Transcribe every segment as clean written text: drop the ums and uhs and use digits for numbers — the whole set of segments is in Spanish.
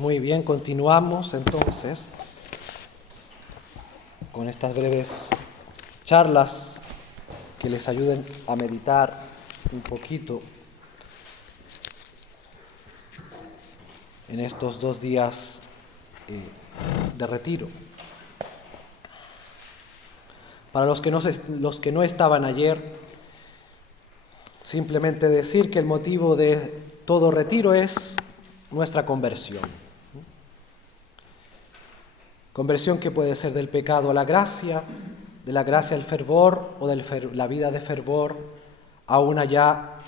Muy bien, continuamos entonces con estas breves charlas que les ayuden a meditar un poquito en estos 2 días de retiro. Para los que no estaban ayer, simplemente decir que el motivo de todo retiro es nuestra conversión. Conversión que puede ser del pecado a la gracia, de la gracia al fervor o de la vida de fervor a una ya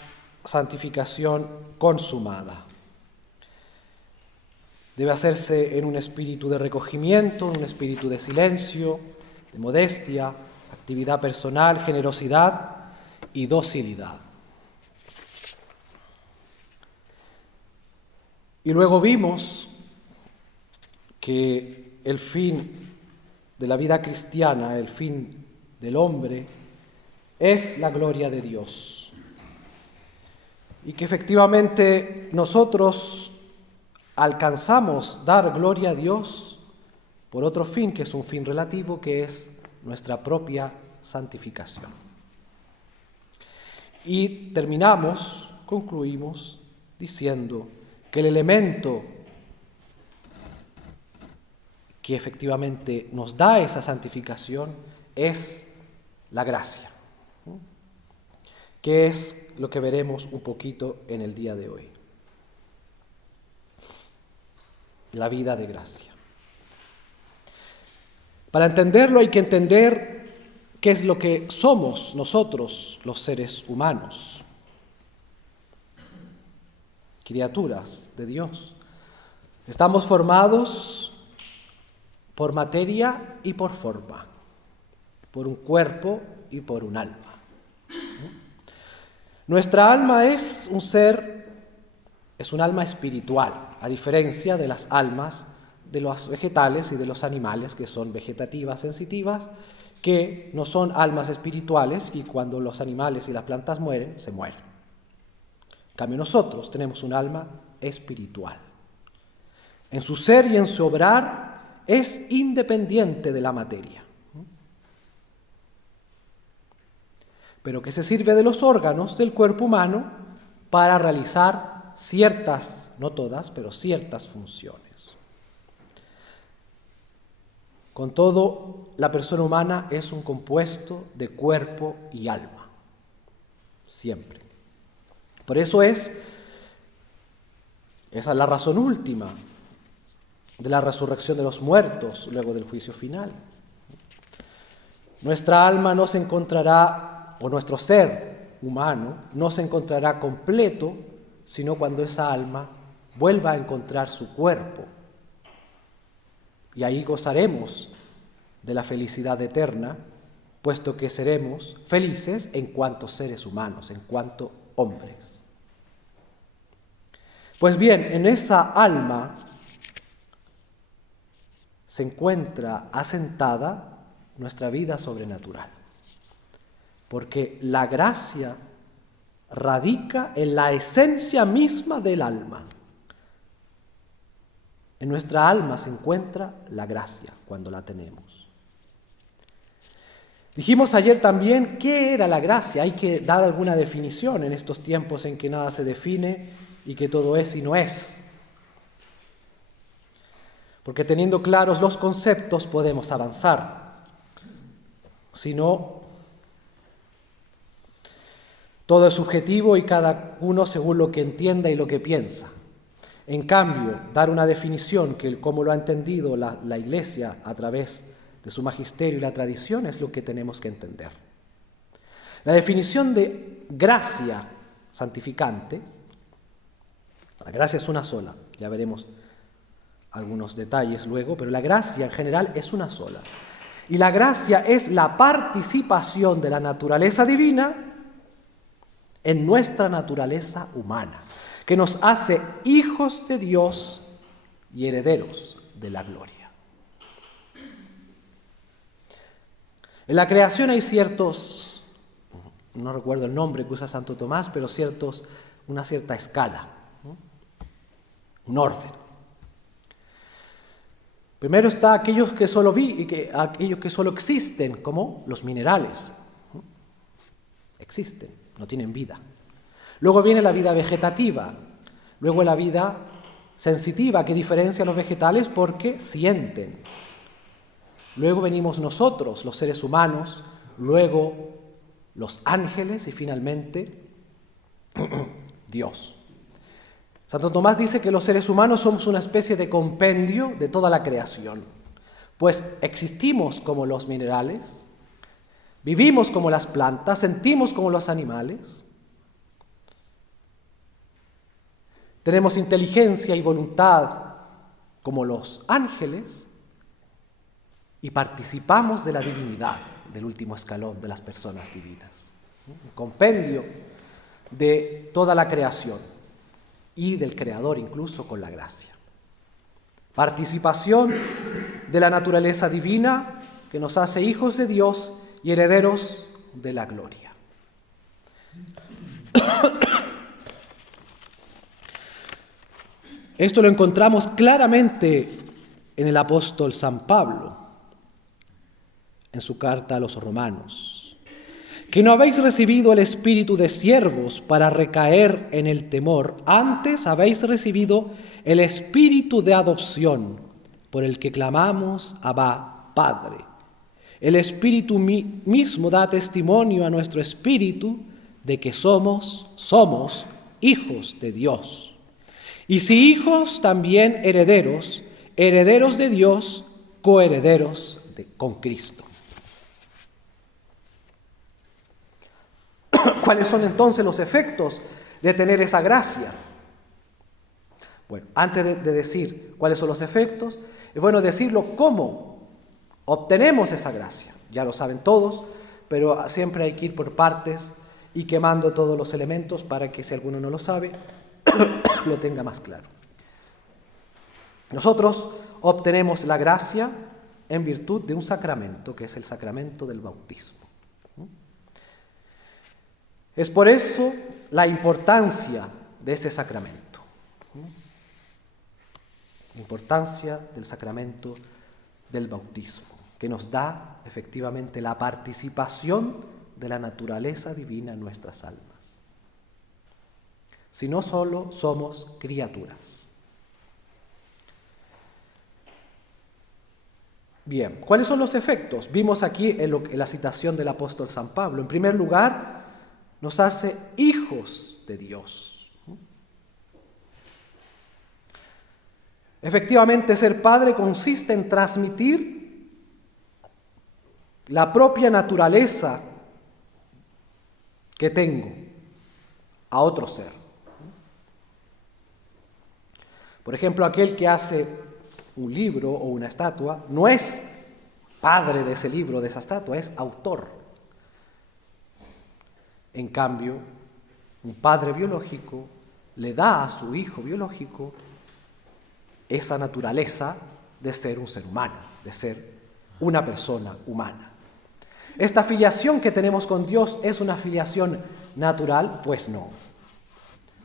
santificación consumada. Debe hacerse en un espíritu de recogimiento, en un espíritu de silencio, de modestia, actividad personal, generosidad y docilidad. Y luego vimos que el fin de la vida cristiana, el fin del hombre, es la gloria de Dios. Y que efectivamente nosotros alcanzamos dar gloria a Dios por otro fin, que es un fin relativo, que es nuestra propia santificación. Y concluimos diciendo que el elemento que efectivamente nos da esa santificación es la gracia, que es lo que veremos un poquito en el día de hoy. La vida de gracia. Para entenderlo hay que entender qué es lo que somos nosotros, los seres humanos, criaturas de Dios. Estamos formados por materia y por forma, por un cuerpo y por un alma. Nuestra alma es un alma espiritual, a diferencia de las almas de los vegetales y de los animales, que son vegetativas, sensitivas, que no son almas espirituales y cuando los animales y las plantas mueren, se mueren. En cambio, nosotros tenemos un alma espiritual. En su ser y en su obrar es independiente de la materia, pero que se sirve de los órganos del cuerpo humano para realizar ciertas, no todas, pero ciertas funciones. Con todo, la persona humana es un compuesto de cuerpo y alma, siempre. Por eso esa es la razón última de la resurrección de los muertos, luego del juicio final. Nuestra alma no se encontrará, o nuestro ser humano, no se encontrará completo, sino cuando esa alma vuelva a encontrar su cuerpo. Y ahí gozaremos de la felicidad eterna, puesto que seremos felices en cuanto seres humanos, en cuanto hombres. Pues bien, en esa alma se encuentra asentada nuestra vida sobrenatural, porque la gracia radica en la esencia misma del alma. En nuestra alma se encuentra la gracia cuando la tenemos. Dijimos ayer también qué era la gracia. Hay que dar alguna definición en estos tiempos en que nada se define y que todo es y no es. Porque teniendo claros los conceptos podemos avanzar. Si no, todo es subjetivo y cada uno según lo que entienda y lo que piensa. En cambio, dar una definición que como lo ha entendido la Iglesia a través de su magisterio y la tradición es lo que tenemos que entender. La definición de gracia santificante, la gracia es una sola, ya veremos algunos detalles luego, pero la gracia en general es una sola. Y la gracia es la participación de la naturaleza divina en nuestra naturaleza humana, que nos hace hijos de Dios y herederos de la gloria. En la creación hay ciertos, no recuerdo el nombre que usa Santo Tomás, pero una cierta escala, un orden. Primero está aquellos que solo aquellos que solo existen, como los minerales. Existen, no tienen vida. Luego viene la vida vegetativa, luego la vida sensitiva, que diferencia a los vegetales porque sienten. Luego venimos nosotros, los seres humanos, luego los ángeles y finalmente Dios. Santo Tomás dice que los seres humanos somos una especie de compendio de toda la creación, pues existimos como los minerales, vivimos como las plantas, sentimos como los animales, tenemos inteligencia y voluntad como los ángeles y participamos de la divinidad, del último escalón de las personas divinas. Un compendio de toda la creación y del Creador incluso con la gracia. Participación de la naturaleza divina que nos hace hijos de Dios y herederos de la gloria. Esto lo encontramos claramente en el apóstol San Pablo, en su carta a los Romanos. Que no habéis recibido el espíritu de siervos para recaer en el temor, antes habéis recibido el espíritu de adopción, por el que clamamos Abba, Padre. El espíritu mismo da testimonio a nuestro espíritu de que somos hijos de Dios. Y si hijos, también herederos, herederos de Dios, coherederos con Cristo. ¿Cuáles son entonces los efectos de tener esa gracia? Bueno, antes de decir cuáles son los efectos, es bueno decirlo cómo obtenemos esa gracia. Ya lo saben todos, pero siempre hay que ir por partes y quemando todos los elementos para que si alguno no lo sabe, lo tenga más claro. Nosotros obtenemos la gracia en virtud de un sacramento, que es el sacramento del bautismo. Es por eso la importancia de ese sacramento. La importancia del sacramento del bautismo, que nos da efectivamente la participación de la naturaleza divina en nuestras almas. Si no solo somos criaturas. Bien, ¿cuáles son los efectos? Vimos aquí en la citación del apóstol San Pablo. En primer lugar, nos hace hijos de Dios. Efectivamente, ser padre consiste en transmitir la propia naturaleza que tengo a otro ser. Por ejemplo, aquel que hace un libro o una estatua no es padre de ese libro, de esa estatua, es autor. En cambio, un padre biológico le da a su hijo biológico esa naturaleza de ser un ser humano, de ser una persona humana. ¿Esta filiación que tenemos con Dios es una filiación natural? Pues no,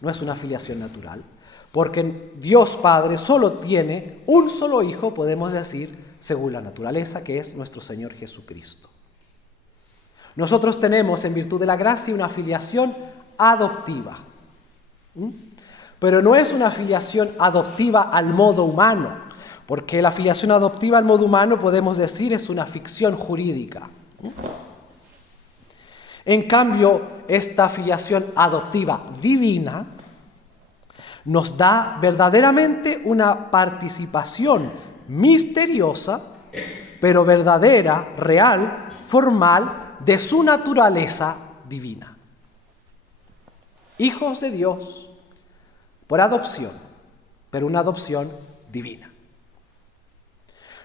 no es una filiación natural, porque Dios Padre solo tiene un solo hijo, podemos decir, según la naturaleza, que es nuestro Señor Jesucristo. Nosotros tenemos, en virtud de la gracia, una filiación adoptiva. Pero no es una filiación adoptiva al modo humano, porque la filiación adoptiva al modo humano, podemos decir, es una ficción jurídica. En cambio, esta filiación adoptiva divina nos da verdaderamente una participación misteriosa, pero verdadera, real, formal, de su naturaleza divina. Hijos de Dios por adopción, pero una adopción divina.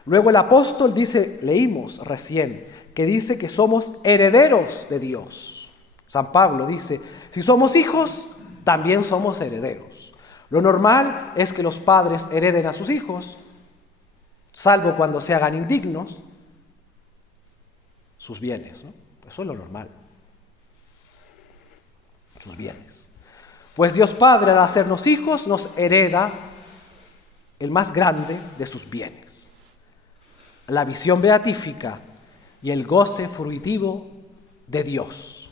Luego el apóstol dice, leímos recién, que dice que somos herederos de Dios. San Pablo dice, si somos hijos, también somos herederos. Lo normal es que los padres hereden a sus hijos, salvo cuando se hagan indignos, sus bienes, ¿no? Eso es lo normal. Sus bienes. Pues Dios Padre, al hacernos hijos, nos hereda el más grande de sus bienes. la visión beatífica y el goce fruitivo de Dios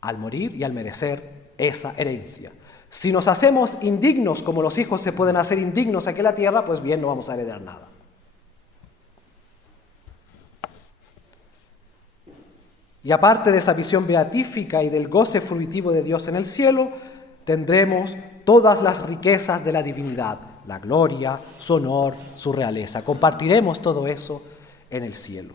al morir y al merecer esa herencia. Si nos hacemos indignos como los hijos se pueden hacer indignos aquí en la tierra, pues bien, no vamos a heredar nada. Y aparte de esa visión beatífica y del goce fruitivo de Dios en el cielo, tendremos todas las riquezas de la divinidad, la gloria, su honor, su realeza. Compartiremos todo eso en el cielo.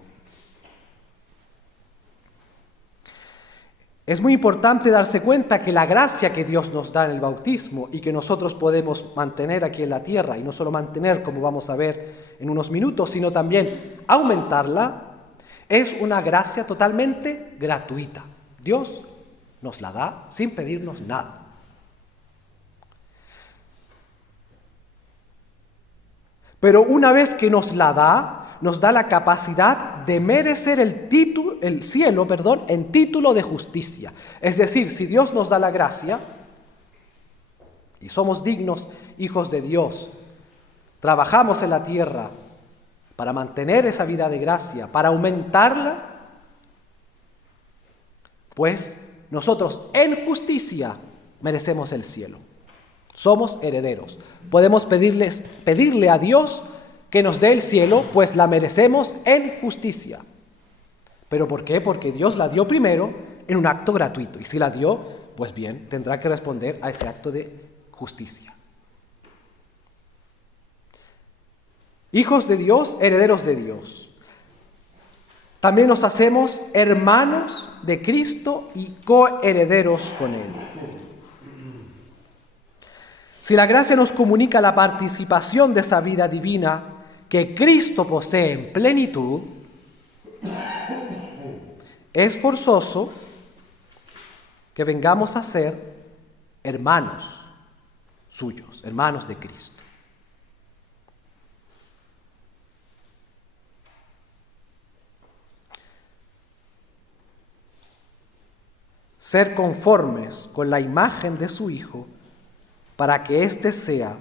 Es muy importante darse cuenta que la gracia que Dios nos da en el bautismo y que nosotros podemos mantener aquí en la tierra, y no solo mantener, como vamos a ver en unos minutos, sino también aumentarla, es una gracia totalmente gratuita. Dios nos la da sin pedirnos nada. Pero una vez que nos la da, nos da la capacidad de merecer el cielo, en título de justicia. Es decir, si Dios nos da la gracia y somos dignos hijos de Dios, trabajamos en la tierra para mantener esa vida de gracia, para aumentarla, pues nosotros en justicia merecemos el cielo. Somos herederos. Podemos pedirle a Dios que nos dé el cielo, pues la merecemos en justicia. ¿Pero por qué? Porque Dios la dio primero en un acto gratuito. Y si la dio, pues bien, tendrá que responder a ese acto de justicia. Hijos de Dios, herederos de Dios. También nos hacemos hermanos de Cristo y coherederos con Él. Si la gracia nos comunica la participación de esa vida divina que Cristo posee en plenitud, es forzoso que vengamos a ser hermanos suyos, hermanos de Cristo. Ser conformes con la imagen de su Hijo, para que éste sea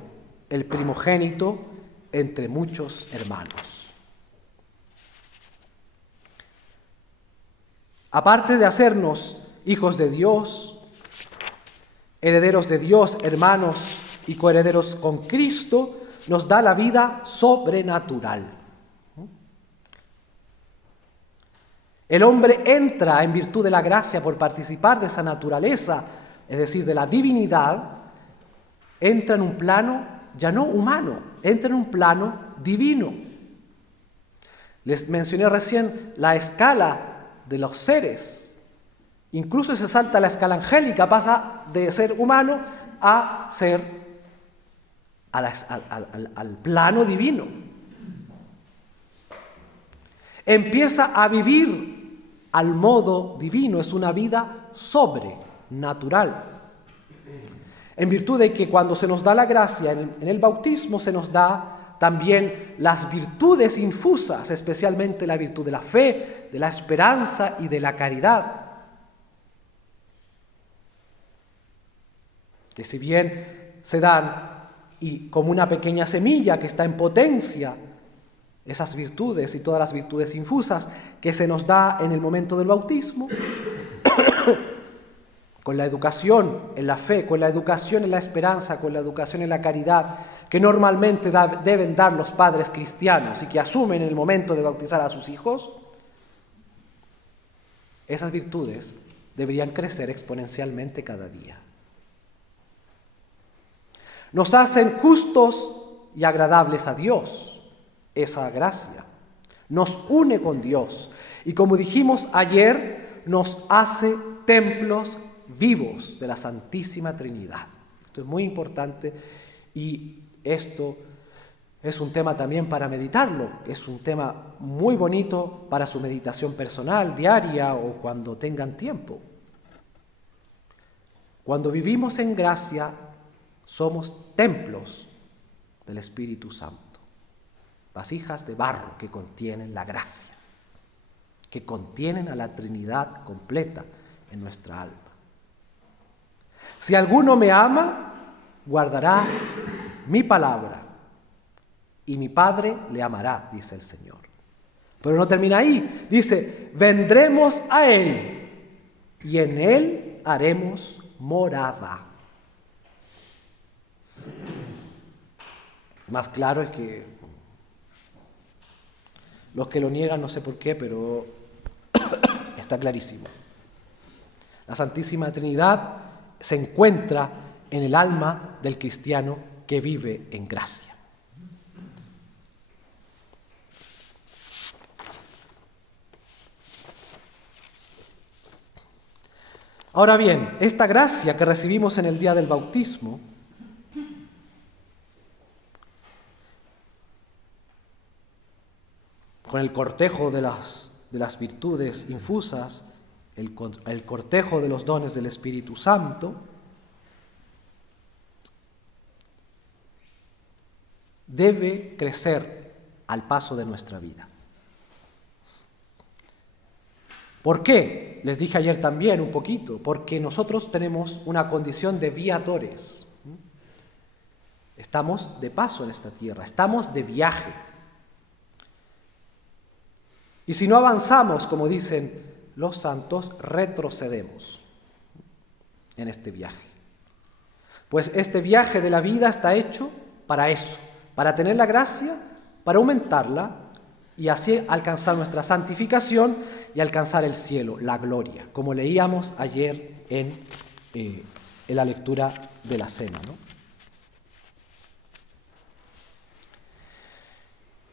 el primogénito entre muchos hermanos. Aparte de hacernos hijos de Dios, herederos de Dios, hermanos y coherederos con Cristo, nos da la vida sobrenatural. El hombre entra en virtud de la gracia por participar de esa naturaleza, es decir, de la divinidad, entra en un plano ya no humano, entra en un plano divino. Les mencioné recién la escala de los seres. Incluso se salta la escala angélica, pasa de ser humano a ser al plano divino. Empieza a vivir al modo divino, es una vida sobrenatural. En virtud de que cuando se nos da la gracia en el bautismo se nos da también las virtudes infusas, especialmente la virtud de la fe, de la esperanza y de la caridad. Que si bien se dan y como una pequeña semilla que está en potencia, esas virtudes y todas las virtudes infusas que se nos da en el momento del bautismo, con la educación en la fe, con la educación en la esperanza, con la educación en la caridad, que normalmente deben dar los padres cristianos y que asumen en el momento de bautizar a sus hijos, esas virtudes deberían crecer exponencialmente cada día. Nos hacen justos y agradables a Dios, esa gracia. Nos une con Dios y, como dijimos ayer, nos hace templos vivos de la Santísima Trinidad. Esto es muy importante y esto es un tema también para meditarlo. Es un tema muy bonito para su meditación personal, diaria o cuando tengan tiempo. Cuando vivimos en gracia, somos templos del Espíritu Santo, vasijas de barro que contienen la gracia, que contienen a la Trinidad completa en nuestra alma. Si alguno me ama, guardará mi palabra, y mi Padre le amará, dice el Señor. Pero no termina ahí. Dice, vendremos a Él y en Él haremos morada. Más claro es que los que lo niegan, no sé por qué, pero está clarísimo. La Santísima Trinidad se encuentra en el alma del cristiano que vive en gracia. Ahora bien, esta gracia que recibimos en el día del bautismo con el cortejo de las virtudes infusas, el cortejo de los dones del Espíritu Santo, debe crecer al paso de nuestra vida. ¿Por qué? Les dije ayer también un poquito, porque nosotros tenemos una condición de viatores. Estamos de paso en esta tierra, estamos de viaje. Y si no avanzamos, como dicen los santos, retrocedemos en este viaje. Pues este viaje de la vida está hecho para eso, para tener la gracia, para aumentarla y así alcanzar nuestra santificación y alcanzar el cielo, la gloria, como leíamos ayer en la lectura de la cena, ¿no?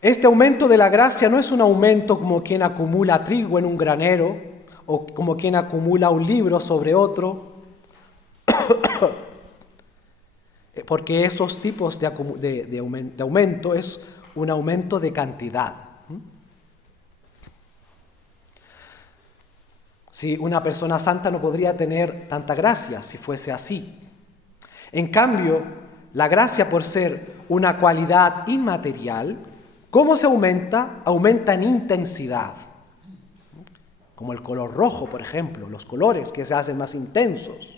Este aumento de la gracia no es un aumento como quien acumula trigo en un granero o como quien acumula un libro sobre otro, porque esos tipos de aumento es un aumento de cantidad. Si una persona santa no podría tener tanta gracia si fuese así. En cambio, la gracia, por ser una cualidad inmaterial, ¿cómo se aumenta? Aumenta en intensidad. Como el color rojo, por ejemplo, los colores que se hacen más intensos.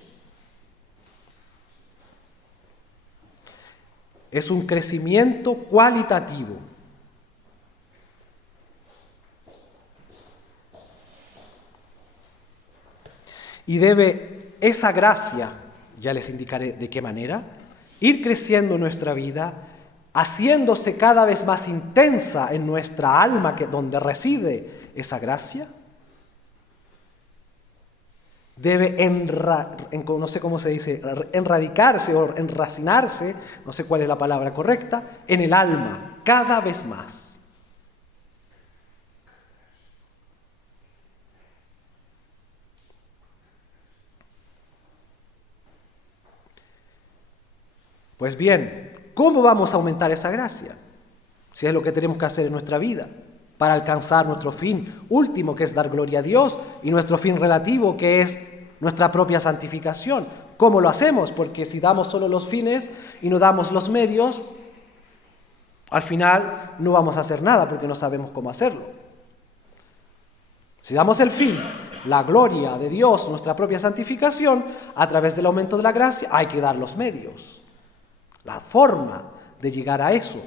Es un crecimiento cualitativo. Y debe esa gracia, ya les indicaré de qué manera, ir creciendo en nuestra vida, haciéndose cada vez más intensa en nuestra alma, donde reside esa gracia. Debe, no sé cómo se dice, enradicarse o enracinarse, no sé cuál es la palabra correcta, en el alma, cada vez más. Pues bien, ¿cómo vamos a aumentar esa gracia? Si es lo que tenemos que hacer en nuestra vida, para alcanzar nuestro fin último, que es dar gloria a Dios, y nuestro fin relativo, que es nuestra propia santificación. ¿Cómo lo hacemos? Porque si damos solo los fines y no damos los medios, al final no vamos a hacer nada porque no sabemos cómo hacerlo. Si damos el fin, la gloria de Dios, nuestra propia santificación, a través del aumento de la gracia, hay que dar los medios. La forma de llegar a eso.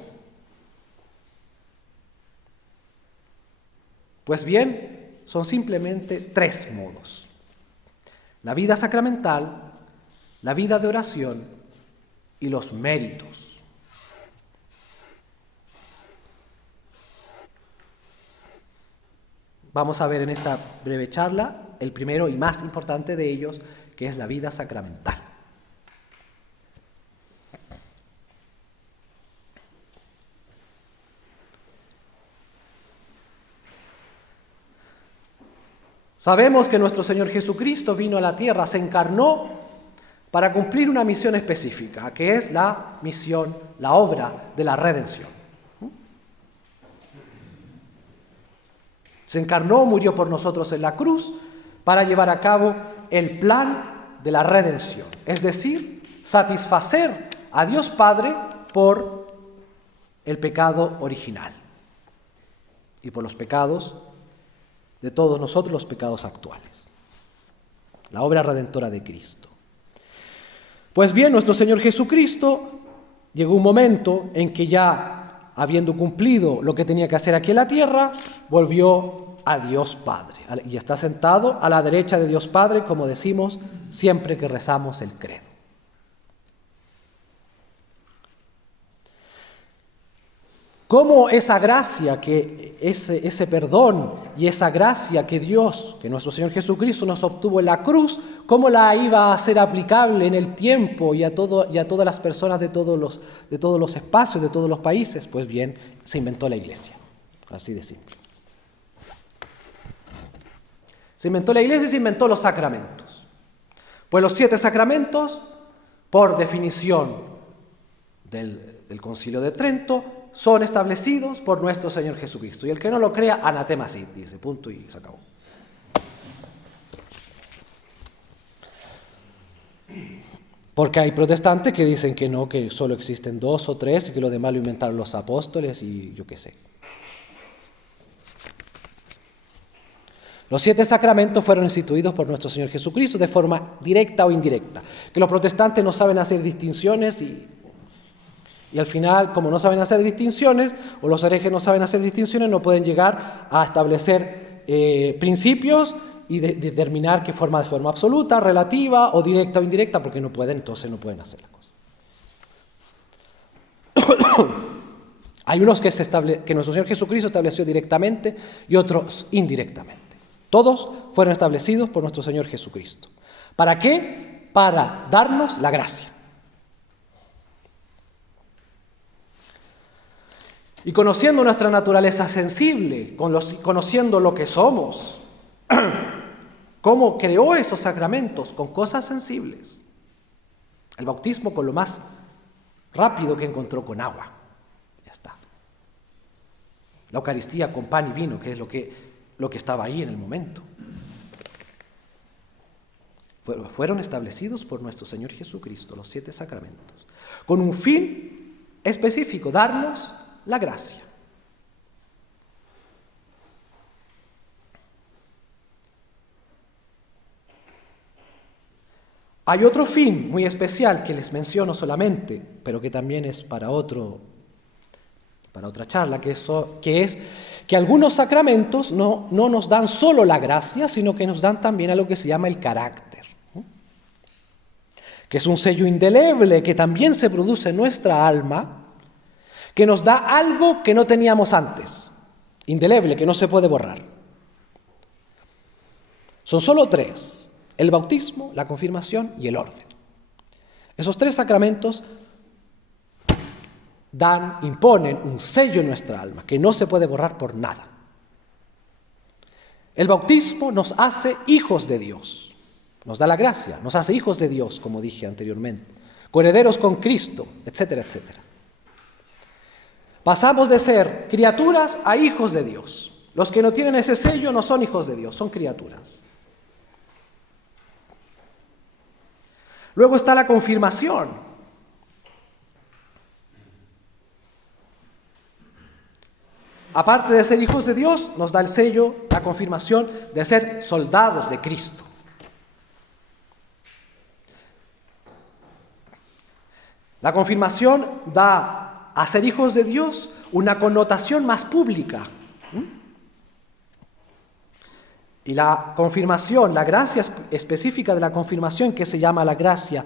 Pues bien, son simplemente 3 modos. La vida sacramental, la vida de oración y los méritos. Vamos a ver en esta breve charla el primero y más importante de ellos, que es la vida sacramental. Sabemos que nuestro Señor Jesucristo vino a la tierra, se encarnó para cumplir una misión específica, que es la misión, la obra de la redención. Se encarnó, murió por nosotros en la cruz para llevar a cabo el plan de la redención, es decir, satisfacer a Dios Padre por el pecado original y por los pecados de todos nosotros, los pecados actuales. La obra redentora de Cristo. Pues bien, nuestro Señor Jesucristo llegó un momento en que ya habiendo cumplido lo que tenía que hacer aquí en la tierra, volvió a Dios Padre. Y está sentado a la derecha de Dios Padre, como decimos siempre que rezamos el credo. Cómo esa gracia, ese perdón y esa gracia que Dios, que nuestro Señor Jesucristo nos obtuvo en la cruz, cómo la iba a hacer aplicable en el tiempo y a todas las personas de todos los espacios, de todos los países. Pues bien, se inventó la Iglesia, así de simple. Se inventó la Iglesia y se inventó los sacramentos. Pues los 7 sacramentos, por definición del Concilio de Trento, son establecidos por nuestro Señor Jesucristo. Y el que no lo crea, anatema sit, dice, punto y se acabó. Porque hay protestantes que dicen que no, que solo existen 2 o 3 y que lo demás lo inventaron los apóstoles y yo qué sé. Los 7 sacramentos fueron instituidos por nuestro Señor Jesucristo de forma directa o indirecta. Que los protestantes no saben hacer distinciones y al final, como no saben hacer distinciones, o los herejes no saben hacer distinciones, no pueden llegar a establecer principios y determinar qué forma de forma absoluta, relativa o directa o indirecta, porque no pueden, entonces no pueden hacer la cosa. Hay unos que nuestro Señor Jesucristo estableció directamente y otros indirectamente. Todos fueron establecidos por nuestro Señor Jesucristo. ¿Para qué? Para darnos la gracia. Y conociendo nuestra naturaleza sensible, conociendo lo que somos, cómo creó esos sacramentos con cosas sensibles. El bautismo con lo más rápido que encontró, con agua. Ya está. La Eucaristía con pan y vino, que es lo que estaba ahí en el momento. Fueron establecidos por nuestro Señor Jesucristo, los 7 sacramentos, con un fin específico, darnos la gracia. Hay otro fin muy especial que les menciono solamente, pero que también es para otra charla, que es que algunos sacramentos no nos dan solo la gracia, sino que nos dan también a lo que se llama el carácter, ¿no? Que es un sello indeleble que también se produce en nuestra alma, que nos da algo que no teníamos antes, indeleble, que no se puede borrar. Son solo 3, el bautismo, la confirmación y el orden. Esos 3 sacramentos imponen un sello en nuestra alma, que no se puede borrar por nada. El bautismo nos hace hijos de Dios, nos da la gracia, nos hace hijos de Dios, como dije anteriormente, coherederos con Cristo, etcétera, etcétera. Pasamos de ser criaturas a hijos de Dios. Los que no tienen ese sello no son hijos de Dios, son criaturas. Luego está la confirmación. Aparte de ser hijos de Dios, nos da el sello, la confirmación de ser soldados de Cristo. La confirmación da a ser hijos de Dios una connotación más pública. Y la confirmación, la gracia específica de la confirmación, que se llama la gracia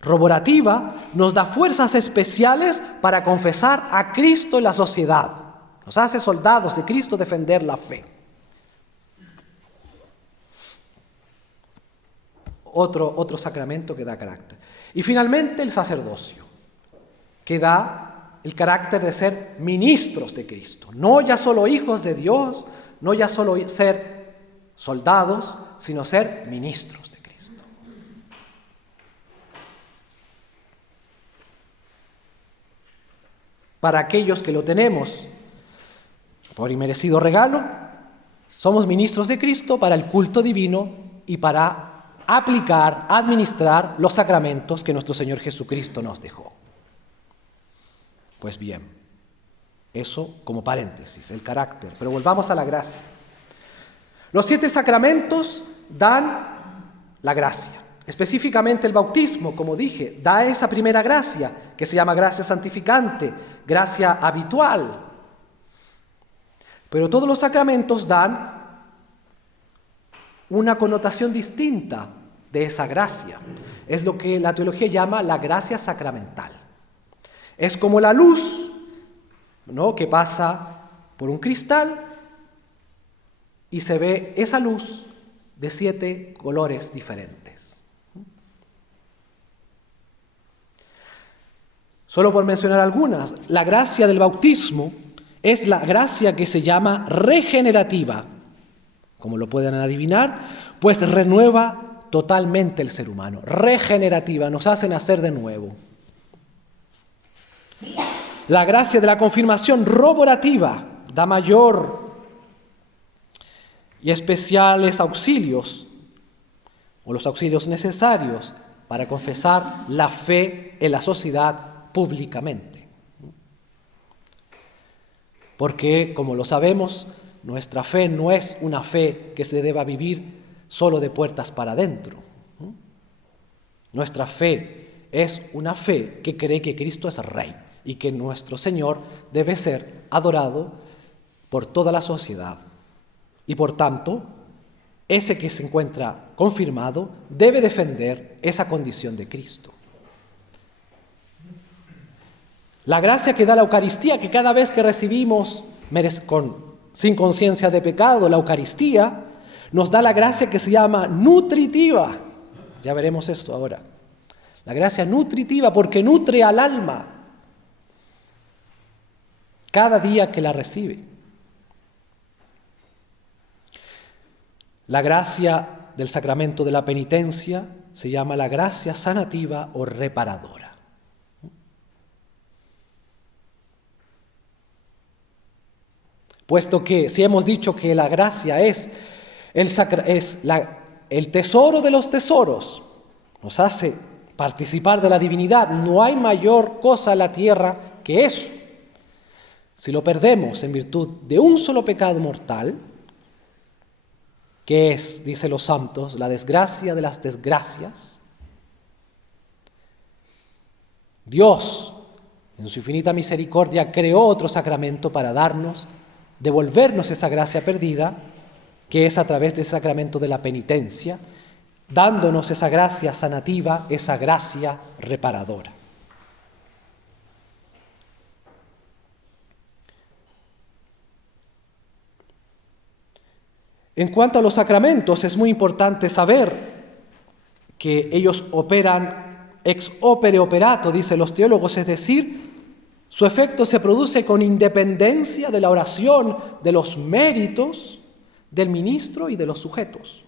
roborativa, nos da fuerzas especiales para confesar a Cristo en la sociedad. Nos hace soldados de Cristo, defender la fe. Otro sacramento que da carácter. Y finalmente el sacerdocio, que da el carácter de ser ministros de Cristo. No ya solo hijos de Dios, no ya solo ser soldados, sino ser ministros de Cristo. Para aquellos que lo tenemos por inmerecido regalo, somos ministros de Cristo para el culto divino y para aplicar, administrar los sacramentos que nuestro Señor Jesucristo nos dejó. Pues bien, eso como paréntesis, el carácter. Pero volvamos a la gracia. Los 7 sacramentos dan la gracia. Específicamente el bautismo, como dije, da esa primera gracia, que se llama gracia santificante, gracia habitual. Pero todos los sacramentos dan una connotación distinta de esa gracia. Es lo que la teología llama la gracia sacramental. Es como la luz, ¿no?, que pasa por un cristal y se ve esa luz de 7 colores diferentes. Solo por mencionar algunas, la gracia del bautismo es la gracia que se llama regenerativa, como lo pueden adivinar, pues renueva totalmente el ser humano. Regenerativa, nos hace nacer de nuevo. La gracia de la confirmación roborativa da mayor y especiales auxilios, o los auxilios necesarios para confesar la fe en la sociedad públicamente. Porque, como lo sabemos, nuestra fe no es una fe que se deba vivir solo de puertas para adentro. Nuestra fe es una fe que cree que Cristo es Rey y que nuestro Señor debe ser adorado por toda la sociedad. Y por tanto, ese que se encuentra confirmado debe defender esa condición de Cristo. La gracia que da la Eucaristía, que cada vez que recibimos sin conciencia de pecado la Eucaristía, nos da la gracia que se llama nutritiva. Ya veremos esto ahora. La gracia nutritiva, porque nutre al alma cada día que la recibe. La gracia del sacramento de la penitencia se llama la gracia sanativa o reparadora. Puesto que si hemos dicho que la gracia es el tesoro de los tesoros, nos hace participar de la divinidad, no hay mayor cosa en la tierra que eso. Si lo perdemos en virtud de un solo pecado mortal, que es, dicen los santos, la desgracia de las desgracias, Dios, en su infinita misericordia, creó otro sacramento para devolvernos esa gracia perdida, que es a través del sacramento de la penitencia, dándonos esa gracia sanativa, esa gracia reparadora. En cuanto a los sacramentos, es muy importante saber que ellos operan ex opere operato, dicen los teólogos, es decir, su efecto se produce con independencia de la oración, de los méritos del ministro y de los sujetos.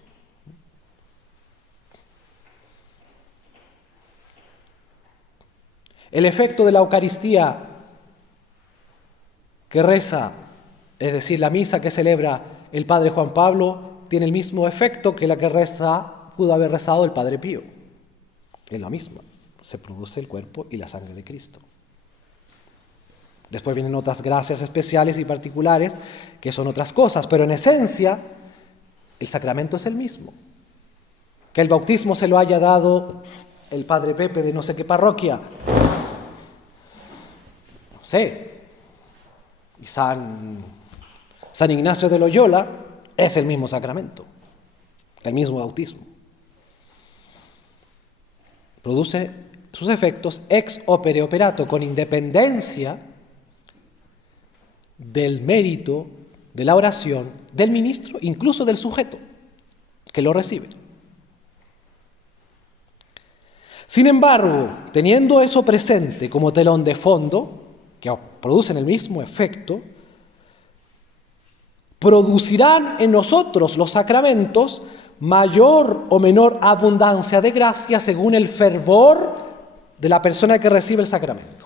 El efecto de la Eucaristía que reza, es decir, la misa que celebra el Padre Juan Pablo, tiene el mismo efecto que la que pudo haber rezado el Padre Pío. Es la misma, se produce el cuerpo y la sangre de Cristo. Después vienen otras gracias especiales y particulares, que son otras cosas, pero en esencia, el sacramento es el mismo. Que el bautismo se lo haya dado el Padre Pepe de no sé qué parroquia, no sé, y San Ignacio de Loyola, es el mismo sacramento, el mismo bautismo. Produce sus efectos ex opere operato, con independencia del mérito, de la oración, del ministro, incluso del sujeto que lo recibe. Sin embargo, teniendo eso presente como telón de fondo, que producen el mismo efecto, producirán en nosotros los sacramentos mayor o menor abundancia de gracia según el fervor de la persona que recibe el sacramento.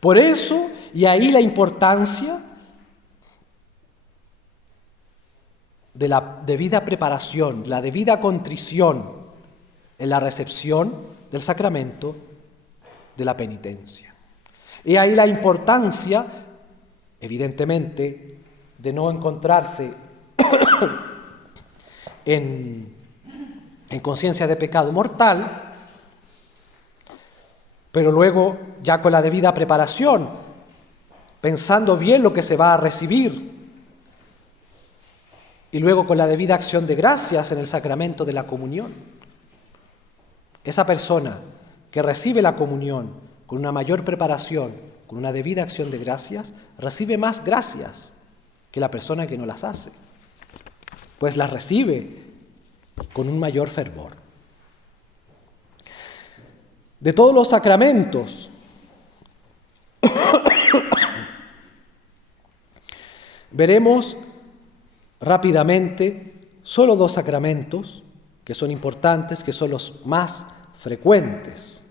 Por eso, y ahí la importancia de la debida preparación, la debida contrición en la recepción del sacramento de la penitencia. Y ahí la importancia, evidentemente, de no encontrarse en conciencia de pecado mortal, pero luego ya con la debida preparación, pensando bien lo que se va a recibir, y luego con la debida acción de gracias en el sacramento de la comunión. Esa persona que recibe la comunión con una mayor preparación, con una debida acción de gracias, recibe más gracias que la persona que no las hace, pues las recibe con un mayor fervor. De todos los sacramentos, veremos rápidamente solo 2 sacramentos que son importantes, que son los más frecuentes.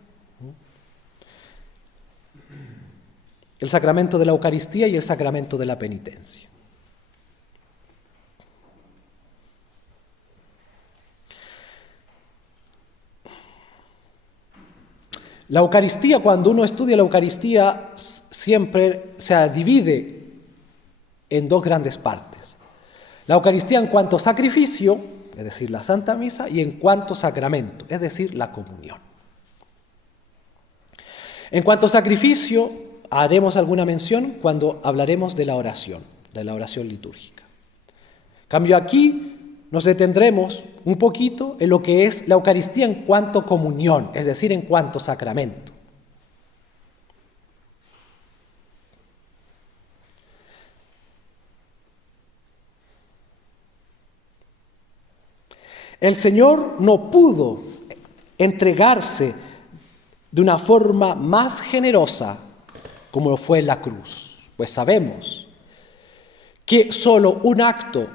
El sacramento de la Eucaristía y el sacramento de la penitencia. La Eucaristía, cuando uno estudia la Eucaristía, siempre se divide en 2 grandes partes. La Eucaristía en cuanto sacrificio, es decir, la Santa Misa, y en cuanto sacramento, es decir, la comunión. En cuanto sacrificio, haremos alguna mención cuando hablaremos de la oración litúrgica. En cambio, aquí nos detendremos un poquito en lo que es la Eucaristía en cuanto comunión, es decir, en cuanto sacramento. El Señor no pudo entregarse de una forma más generosa como lo fue en la cruz, pues sabemos que solo un acto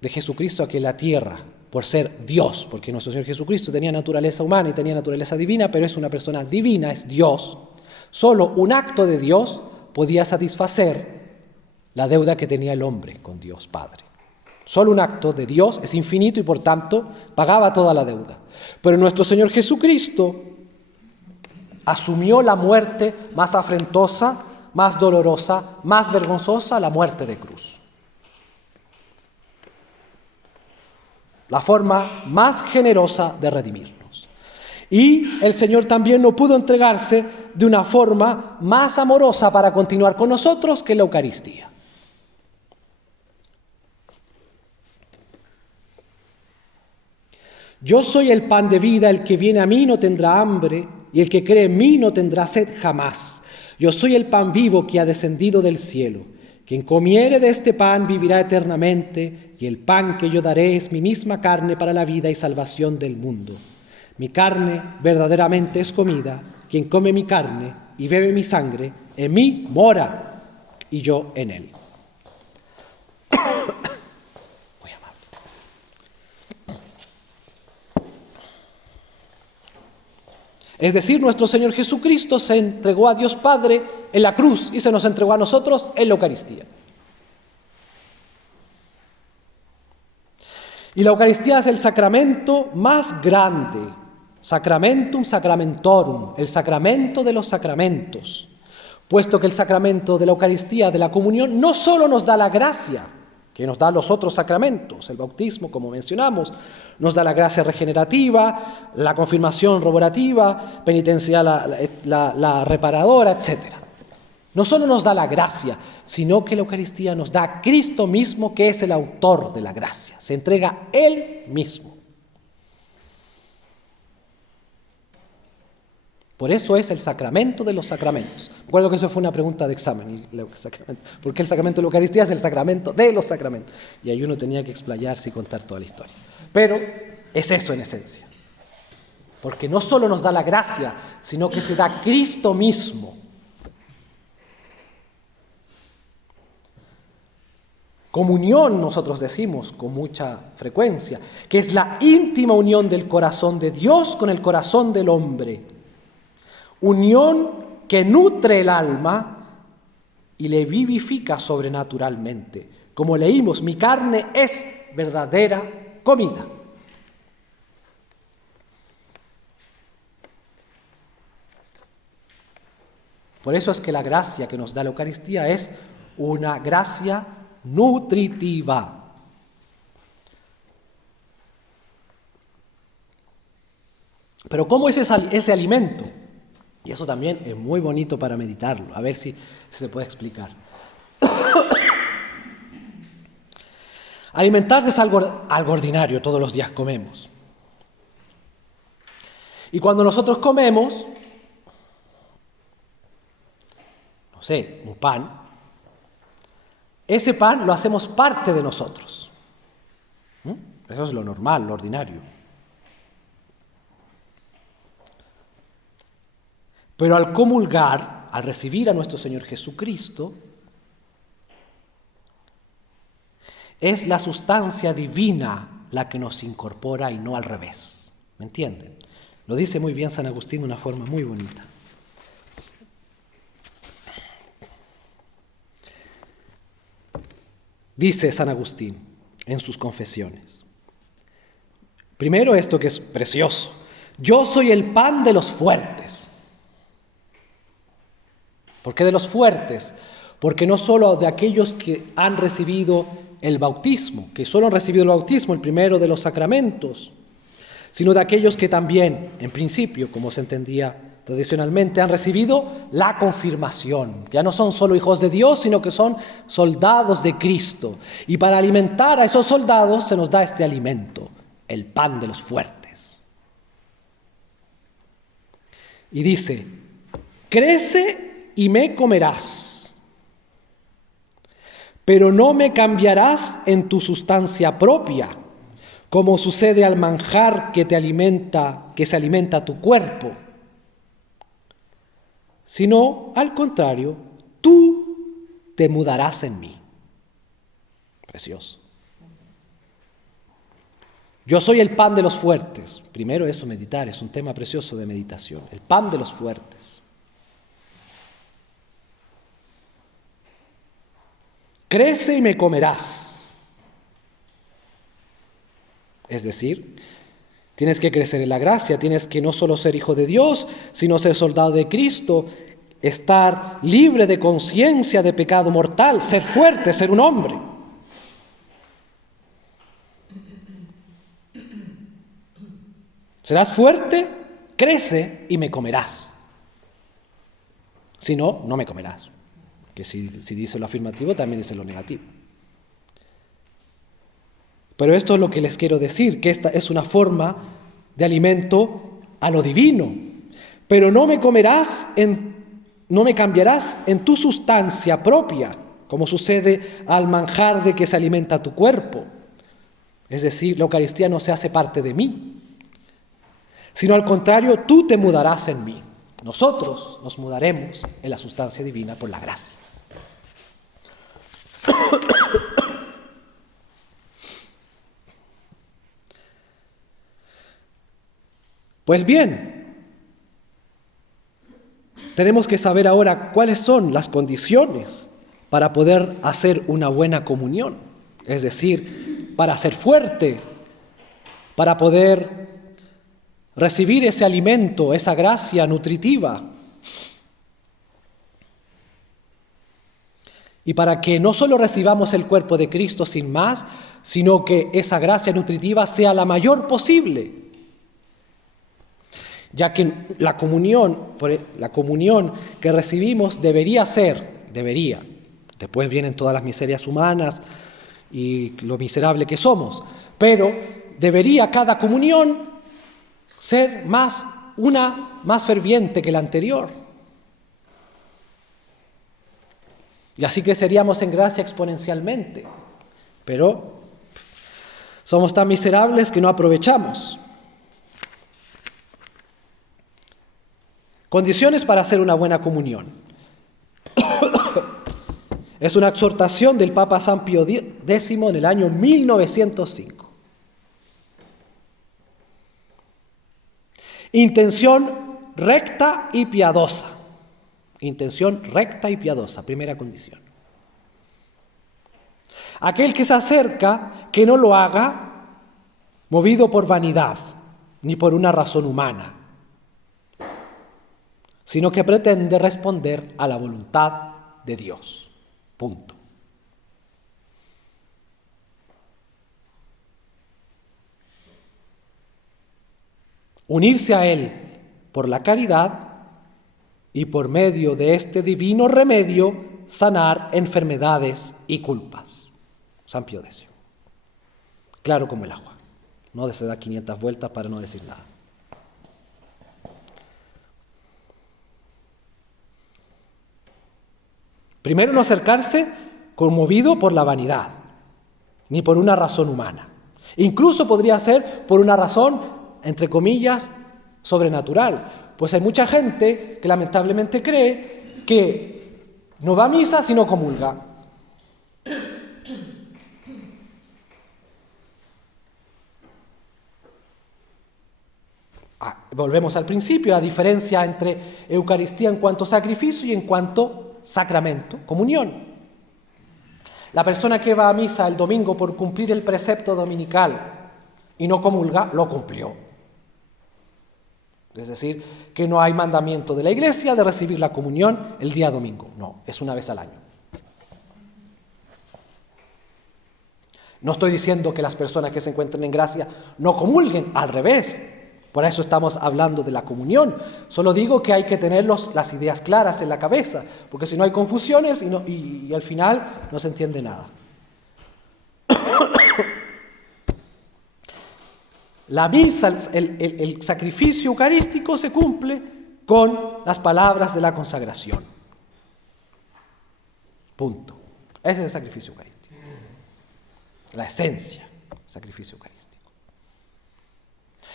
de Jesucristo aquí en la tierra, por ser Dios, porque nuestro Señor Jesucristo tenía naturaleza humana y tenía naturaleza divina, pero es una persona divina, es Dios, solo un acto de Dios podía satisfacer la deuda que tenía el hombre con Dios Padre. Solo un acto de Dios es infinito y por tanto pagaba toda la deuda. Pero nuestro Señor Jesucristo asumió la muerte más afrentosa, más dolorosa, más vergonzosa, la muerte de cruz. La forma más generosa de redimirnos. Y el Señor también no pudo entregarse de una forma más amorosa para continuar con nosotros que la Eucaristía. Yo soy el pan de vida, el que viene a mí no tendrá hambre, y el que cree en mí no tendrá sed jamás. Yo soy el pan vivo que ha descendido del cielo. Quien comiere de este pan vivirá eternamente, y el pan que yo daré es mi misma carne para la vida y salvación del mundo. Mi carne verdaderamente es comida. Quien come mi carne y bebe mi sangre, en mí mora, y yo en él. Es decir, nuestro Señor Jesucristo se entregó a Dios Padre en la cruz y se nos entregó a nosotros en la Eucaristía. Y la Eucaristía es el sacramento más grande, sacramentum sacramentorum, el sacramento de los sacramentos, puesto que el sacramento de la Eucaristía, de la comunión, no solo nos da la gracia, que nos da los otros sacramentos, el bautismo, como mencionamos, nos da la gracia regenerativa, la confirmación roborativa, penitencia la reparadora, etc. No solo nos da la gracia, sino que la Eucaristía nos da a Cristo mismo, que es el autor de la gracia. Se entrega Él mismo. Por eso es el sacramento de los sacramentos. Recuerdo que eso fue una pregunta de examen. ¿Por qué el sacramento de la Eucaristía es el sacramento de los sacramentos? Y ahí uno tenía que explayarse y contar toda la historia. Pero es eso en esencia. Porque no solo nos da la gracia, sino que se da Cristo mismo. Comunión, nosotros decimos con mucha frecuencia, que es la íntima unión del corazón de Dios con el corazón del hombre. Unión que nutre el alma y le vivifica sobrenaturalmente. Como leímos, mi carne es verdadera comida. Por eso es que la gracia que nos da la Eucaristía es una gracia nutritiva. Pero ¿cómo es ese alimento? Y eso también es muy bonito para meditarlo, a ver si se puede explicar. Alimentarse es algo ordinario, todos los días comemos. Y cuando nosotros comemos, no sé, un pan, ese pan lo hacemos parte de nosotros. Eso es lo normal, lo ordinario. Pero al comulgar, al recibir a nuestro Señor Jesucristo, es la sustancia divina la que nos incorpora y no al revés. ¿Me entienden? Lo dice muy bien San Agustín de una forma muy bonita. Dice San Agustín en sus confesiones. Primero esto que es precioso. Yo soy el pan de los fuertes. ¿Por qué de los fuertes? Porque no solo de aquellos que han recibido el bautismo, que solo han recibido el bautismo, el primero de los sacramentos, sino de aquellos que también, en principio, como se entendía tradicionalmente, han recibido la confirmación. Ya no son solo hijos de Dios, sino que son soldados de Cristo. Y para alimentar a esos soldados se nos da este alimento, el pan de los fuertes. Y dice, crece y me comerás, pero no me cambiarás en tu sustancia propia, como sucede al manjar que se alimenta tu cuerpo, sino al contrario, tú te mudarás en mí. Precioso. Yo soy el pan de los fuertes. Primero eso, meditar, es un tema precioso de meditación. El pan de los fuertes. Crece y me comerás. Es decir, tienes que crecer en la gracia, tienes que no solo ser hijo de Dios, sino ser soldado de Cristo, estar libre de conciencia de pecado mortal, ser fuerte, ser un hombre. Serás fuerte, crece y me comerás. Si no, no me comerás. Que si dice lo afirmativo, también dice lo negativo. Pero esto es lo que les quiero decir, que esta es una forma de alimento a lo divino. Pero no me cambiarás en tu sustancia propia, como sucede al manjar de que se alimenta tu cuerpo. Es decir, la Eucaristía no se hace parte de mí, sino al contrario, tú te mudarás en mí. Nosotros nos mudaremos en la sustancia divina por la gracia. Pues bien, tenemos que saber ahora cuáles son las condiciones para poder hacer una buena comunión. Es decir, para ser fuerte, para poder recibir ese alimento, esa gracia nutritiva. Y para que no solo recibamos el cuerpo de Cristo sin más, sino que esa gracia nutritiva sea la mayor posible. Ya que la comunión que recibimos debería, después vienen todas las miserias humanas y lo miserable que somos, pero debería cada comunión ser más ferviente que la anterior. Y así creceríamos en gracia exponencialmente, pero somos tan miserables que no aprovechamos. Condiciones para hacer una buena comunión. Es una exhortación del Papa San Pío X en el año 1905. Intención recta y piadosa. Intención recta y piadosa, primera condición. Aquel que se acerca, que no lo haga movido por vanidad, ni por una razón humana, sino que pretende responder a la voluntad de Dios. Punto. unirse a Él por la caridad y por medio de este divino remedio sanar enfermedades y culpas. San Pío X. Claro como el agua. No se da 500 vueltas para no decir nada. Primero, no acercarse conmovido por la vanidad, ni por una razón humana. Incluso podría ser por una razón, entre comillas, sobrenatural. Pues hay mucha gente que lamentablemente cree que no va a misa si no comulga. Volvemos al principio, la diferencia entre Eucaristía en cuanto sacrificio y en cuanto sacramento, comunión. La persona que va a misa el domingo por cumplir el precepto dominical y no comulga, lo cumplió. Es decir, que no hay mandamiento de la Iglesia de recibir la comunión el día domingo. No, es una vez al año. No estoy diciendo que las personas que se encuentren en gracia no comulguen, al revés. Por eso estamos hablando de la comunión. Solo digo que hay que tener las ideas claras en la cabeza, porque si no hay confusiones y al final no se entiende nada. La misa, el sacrificio eucarístico se cumple con las palabras de la consagración. Punto. Ese es el sacrificio eucarístico. La esencia del sacrificio eucarístico.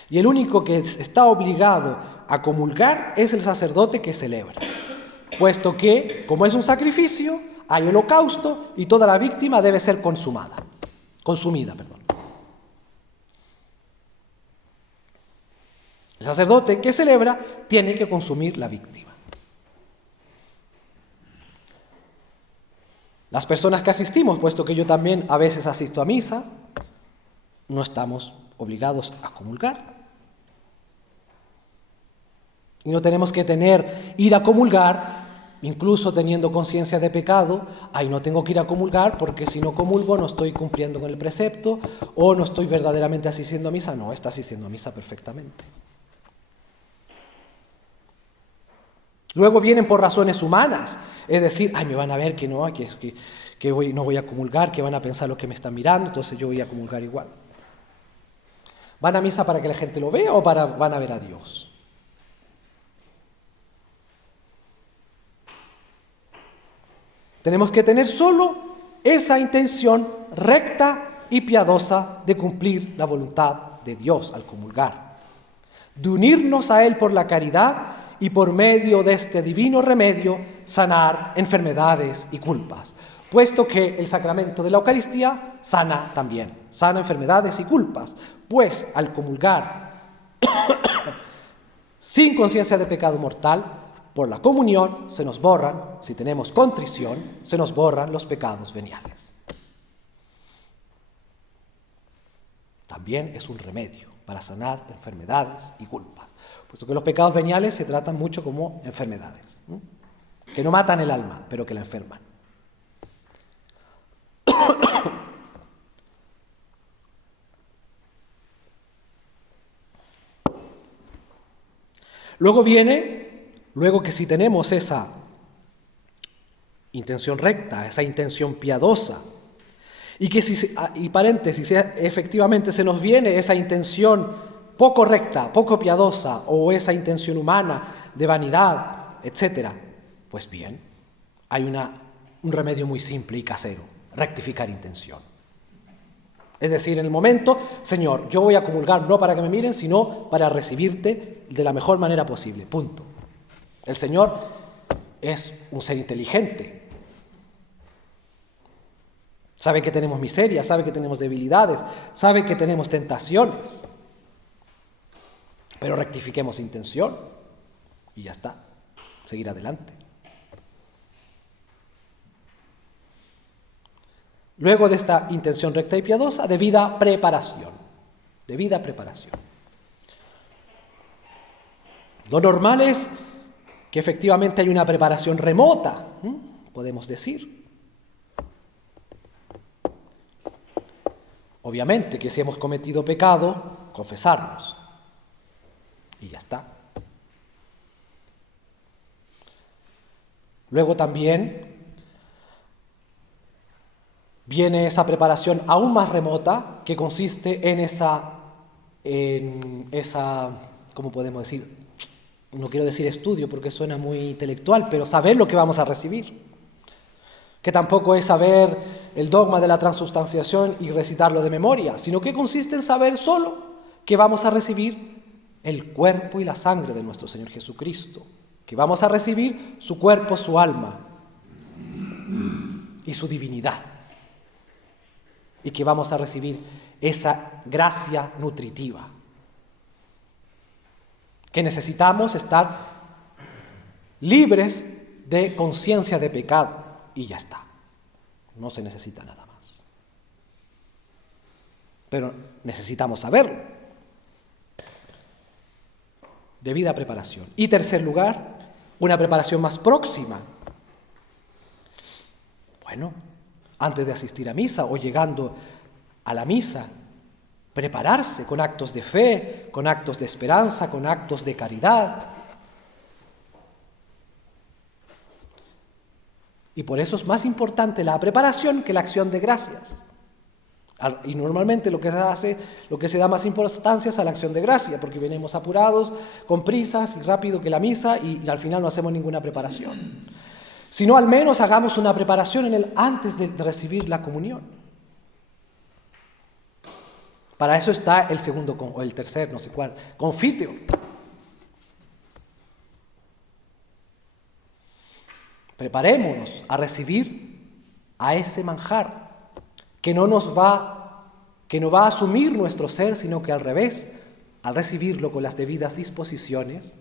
Y el único que está obligado a comulgar es el sacerdote que celebra, puesto que, como es un sacrificio, hay holocausto y toda la víctima debe ser consumida. El sacerdote que celebra tiene que consumir la víctima. Las personas que asistimos, puesto que yo también a veces asisto a misa, no estamos obligados a comulgar. Y no tenemos que ir a comulgar, incluso teniendo conciencia de pecado. No tengo que ir a comulgar porque si no comulgo no estoy cumpliendo con el precepto o no estoy verdaderamente asistiendo a misa. No, está asistiendo a misa perfectamente. Luego vienen por razones humanas, es decir, me van a ver que no voy a comulgar, que van a pensar los que me están mirando, entonces yo voy a comulgar igual. ¿Van a misa para que la gente lo vea o van a ver a Dios? Tenemos que tener solo esa intención recta y piadosa de cumplir la voluntad de Dios al comulgar, de unirnos a Él por la caridad y por medio de este divino remedio sanar enfermedades y culpas, puesto que el sacramento de la Eucaristía sana también, sana enfermedades y culpas, pues al comulgar sin conciencia de pecado mortal, por la comunión se nos borran, si tenemos contrición, se nos borran los pecados veniales. También es un remedio para sanar enfermedades y culpas, puesto que los pecados veniales se tratan mucho como enfermedades, que no matan el alma, pero que la enferman. Luego que si tenemos esa intención recta, esa intención piadosa, y paréntesis, efectivamente se nos viene esa intención poco recta, poco piadosa, o esa intención humana de vanidad, etc., pues bien, hay un remedio muy simple y casero: rectificar intención. Es decir, en el momento, Señor, yo voy a comulgar no para que me miren, sino para recibirte de la mejor manera posible. Punto. El Señor es un ser inteligente. Sabe que tenemos miseria, sabe que tenemos debilidades, sabe que tenemos tentaciones. Pero rectifiquemos intención y ya está. Seguir adelante. Luego de esta intención recta y piadosa, debida preparación. Lo normal es que efectivamente hay una preparación remota, podemos decir. Obviamente que si hemos cometido pecado, confesarnos. y ya está. Luego también viene esa preparación aún más remota que consiste en esa, ¿cómo podemos decir? No quiero decir estudio porque suena muy intelectual, pero saber lo que vamos a recibir. Que tampoco es saber el dogma de la transubstanciación y recitarlo de memoria, sino que consiste en saber solo que vamos a recibir el cuerpo y la sangre de nuestro Señor Jesucristo, que vamos a recibir su cuerpo, su alma y su divinidad, y que vamos a recibir esa gracia nutritiva, que necesitamos estar libres de conciencia de pecado, y ya está, no se necesita nada más. Pero necesitamos saberlo. Debida preparación. Y tercer lugar, una preparación más próxima. Bueno, antes de asistir a misa o llegando a la misa, prepararse con actos de fe, con actos de esperanza, con actos de caridad. Y por eso es más importante la preparación que la acción de gracias. Y normalmente lo que se da más importancia es a la acción de gracia, porque venimos apurados, con prisas y rápido que la misa y al final no hacemos ninguna preparación. Sino al menos hagamos una preparación antes de recibir la comunión. Para eso está el segundo o el tercer, no sé cuál, confitio. Preparémonos a recibir a ese manjar que no va a asumir nuestro ser, sino que al revés, al recibirlo con las debidas disposiciones,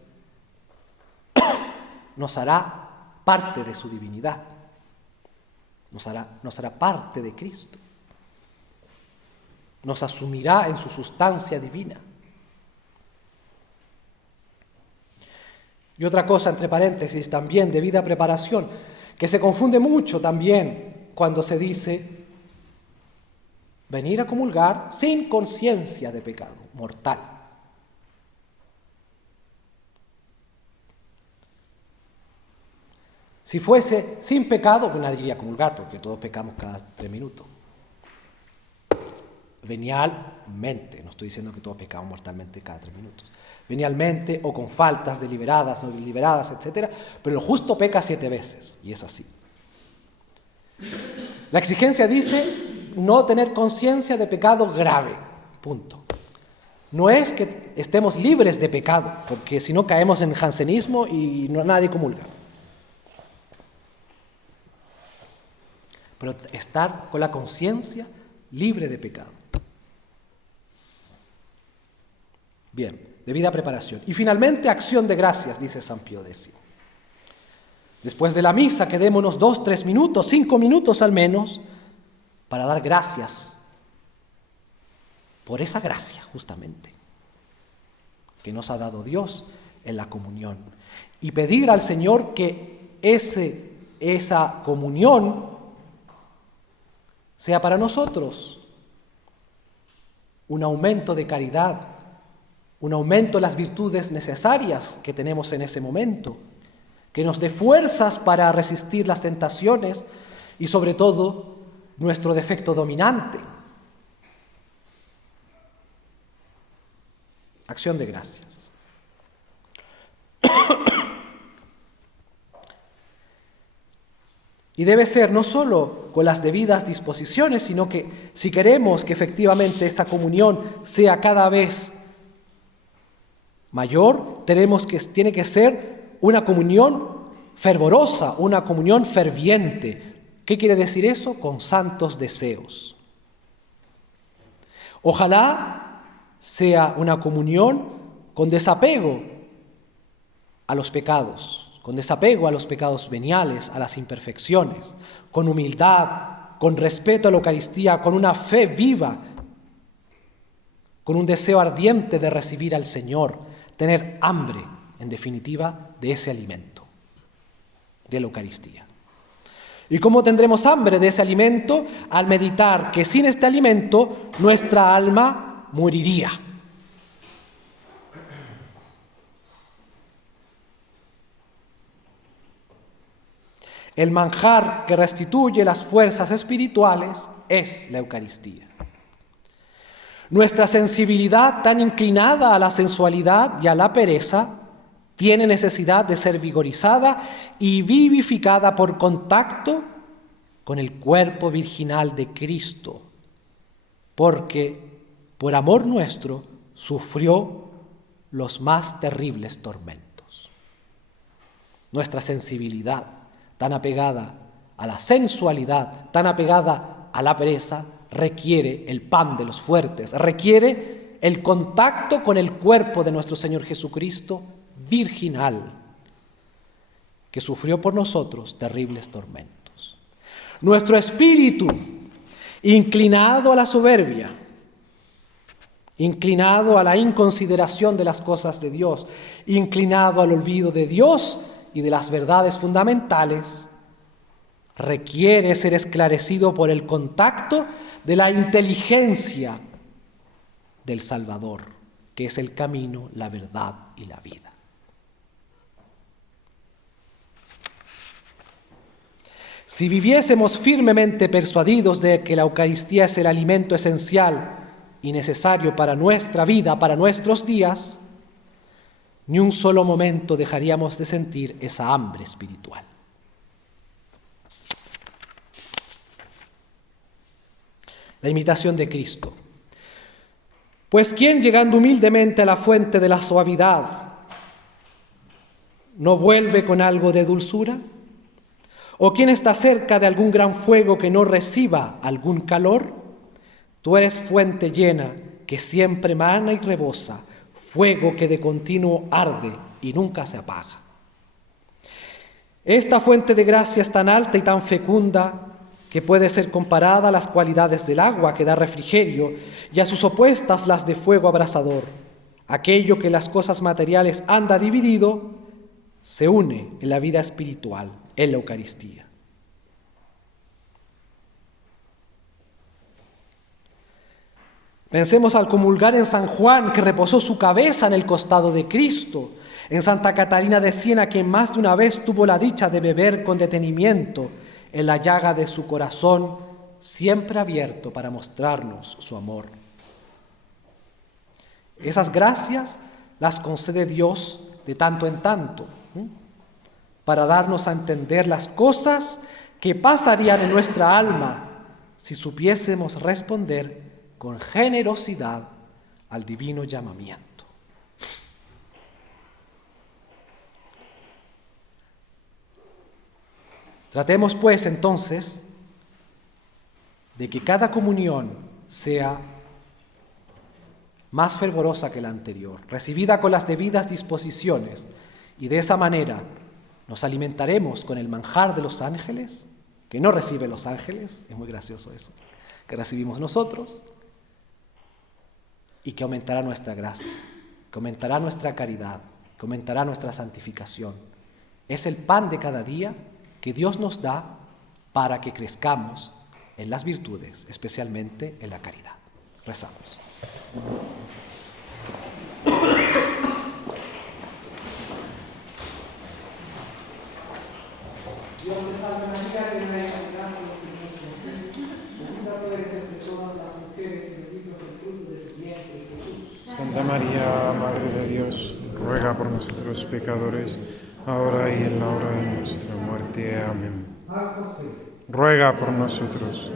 nos hará parte de su divinidad, nos hará parte de Cristo, nos asumirá en su sustancia divina. Y otra cosa, entre paréntesis, también debida preparación, que se confunde mucho también cuando se dice venir a comulgar sin conciencia de pecado mortal. Si fuese sin pecado, pues nadie iría a comulgar, porque todos pecamos cada 3 minutos. Venialmente, no estoy diciendo que todos pecamos mortalmente cada 3 minutos. Venialmente o con faltas deliberadas, no deliberadas, etc. Pero el justo peca 7 veces, y es así. La exigencia dice no tener conciencia de pecado grave, punto. No es que estemos libres de pecado, porque si no caemos en jansenismo y nadie comulga. Pero estar con la conciencia libre de pecado. Bien, debida preparación. Y finalmente, acción de gracias, dice San Pío X. Después de la misa, quedémonos 2, 3 minutos, 5 minutos al menos, para dar gracias por esa gracia, justamente, que nos ha dado Dios en la comunión. Y pedir al Señor que esa comunión sea para nosotros un aumento de caridad, un aumento de las virtudes necesarias que tenemos en ese momento, que nos dé fuerzas para resistir las tentaciones y sobre todo nuestro defecto dominante. Acción de gracias. Y debe ser no solo con las debidas disposiciones, sino que si queremos que efectivamente esa comunión sea cada vez mayor, tiene que ser una comunión fervorosa, una comunión ferviente. ¿Qué quiere decir eso? Con santos deseos. Ojalá sea una comunión con desapego a los pecados, con desapego a los pecados veniales, a las imperfecciones, con humildad, con respeto a la Eucaristía, con una fe viva, con un deseo ardiente de recibir al Señor, tener hambre, en definitiva, de ese alimento, de la Eucaristía. ¿Y cómo tendremos hambre de ese alimento? Al meditar que sin este alimento nuestra alma moriría. El manjar que restituye las fuerzas espirituales es la Eucaristía. Nuestra sensibilidad, tan inclinada a la sensualidad y a la pereza, tiene necesidad de ser vigorizada y vivificada por contacto con el cuerpo virginal de Cristo, porque por amor nuestro sufrió los más terribles tormentos. Nuestra sensibilidad, tan apegada a la sensualidad, tan apegada a la pereza, requiere el pan de los fuertes, requiere el contacto con el cuerpo de nuestro Señor Jesucristo virginal, que sufrió por nosotros terribles tormentos. Nuestro espíritu, inclinado a la soberbia, inclinado a la inconsideración de las cosas de Dios, inclinado al olvido de Dios y de las verdades fundamentales, requiere ser esclarecido por el contacto de la inteligencia del Salvador, que es el camino, la verdad y la vida. Si viviésemos firmemente persuadidos de que la Eucaristía es el alimento esencial y necesario para nuestra vida, para nuestros días, ni un solo momento dejaríamos de sentir esa hambre espiritual. La imitación de Cristo. Pues ¿quién, llegando humildemente a la fuente de la suavidad, no vuelve con algo de dulzura? ¿O quién está cerca de algún gran fuego que no reciba algún calor? Tú eres fuente llena que siempre emana y rebosa, fuego que de continuo arde y nunca se apaga. Esta fuente de gracia es tan alta y tan fecunda que puede ser comparada a las cualidades del agua que da refrigerio y a sus opuestas las de fuego abrasador. Aquello que las cosas materiales anda dividido se une en la vida espiritual, en la Eucaristía. Pensemos al comulgar en San Juan, que reposó su cabeza en el costado de Cristo, en Santa Catalina de Siena, quien más de una vez tuvo la dicha de beber con detenimiento en la llaga de su corazón, siempre abierto para mostrarnos su amor. Esas gracias las concede Dios de tanto en tanto, para darnos a entender las cosas que pasarían en nuestra alma si supiésemos responder con generosidad al divino llamamiento. Tratemos pues entonces de que cada comunión sea más fervorosa que la anterior, recibida con las debidas disposiciones, y de esa manera nos alimentaremos con el manjar de los ángeles, que no reciben los ángeles, es muy gracioso eso, que recibimos nosotros, y que aumentará nuestra gracia, que aumentará nuestra caridad, que aumentará nuestra santificación. Es el pan de cada día que Dios nos da para que crezcamos en las virtudes, especialmente en la caridad. Rezamos. Dios te salve María, llena eres de gracia, el Señor es contigo. Bendita tú eres entre todas las mujeres y bendito es el fruto de tu vientre, Jesús. Santa María, Madre de Dios, ruega por nosotros pecadores, ahora y en la hora de nuestra muerte. Amén. Ruega por nosotros.